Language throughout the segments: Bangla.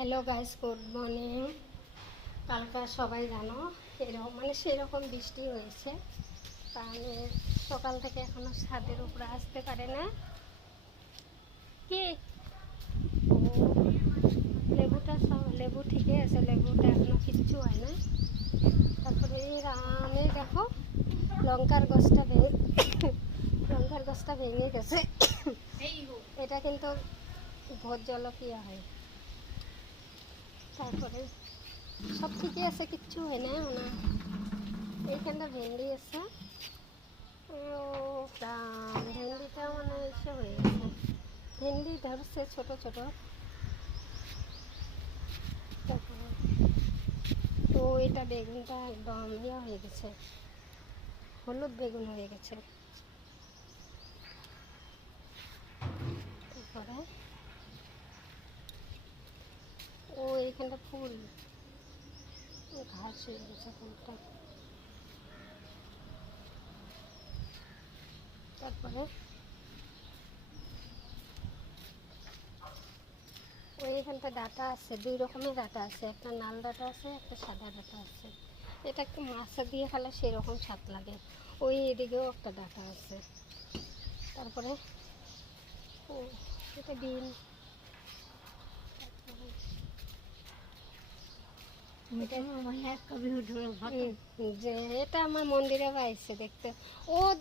Hello guys, good morning. কালকে সবাই জানো এরকম সেরকম বৃষ্টি হয়েছে, তাহলে সকাল থেকে এখনো ছাদের উপরে আসতে পারে না। কি লেবু ঠিকই আছে, লেবুটা এখনো কিচ্ছু হয় না। তারপরে এই রামে দেখো লঙ্কার গাছটা ভেঙে গেছে। এটা কিন্তু ভোট জলকীয়া হয়। তারপরে সব ঠিকই আছে, কিচ্ছু হয় না। এইখানটা ভেন্ডি আছে, ভেন্ডিটা এসে হয়ে গেছে। ভেন্ডি ধরছে ছোট ছোট। তারপরে তো এটা বেগুনটা একদম হয়ে গেছে, হলুদ বেগুন হয়ে গেছে। তারপরে এইখানটা ফুল ঘাস হয়ে গেছে ফুলটা। তারপরে এইখানটা ডাটা আছে, দুই রকমের ডাটা আছে, একটা লাল ডাটা আছে, একটা সাদা ডাটা আছে। এটা একটু মাছা দিয়ে খেলে সেরকম স্বাদ লাগে। এদিকেও একটা ডাটা আছে। তারপরে এটা বিন। যে এটা আমার মন্দিরে পাইছে দেখতে,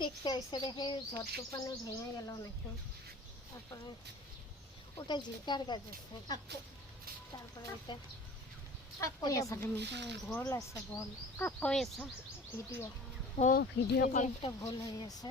দেখতে হয়েছে দেখে ঝড় তুফানে ভেঙে গেল নাকি। তারপরে ওটা ঝিকার গাছ আছে। তারপরে এটা ভোল আছে, ভোল ভিডিও একটা ভোল হয়ে গেছে।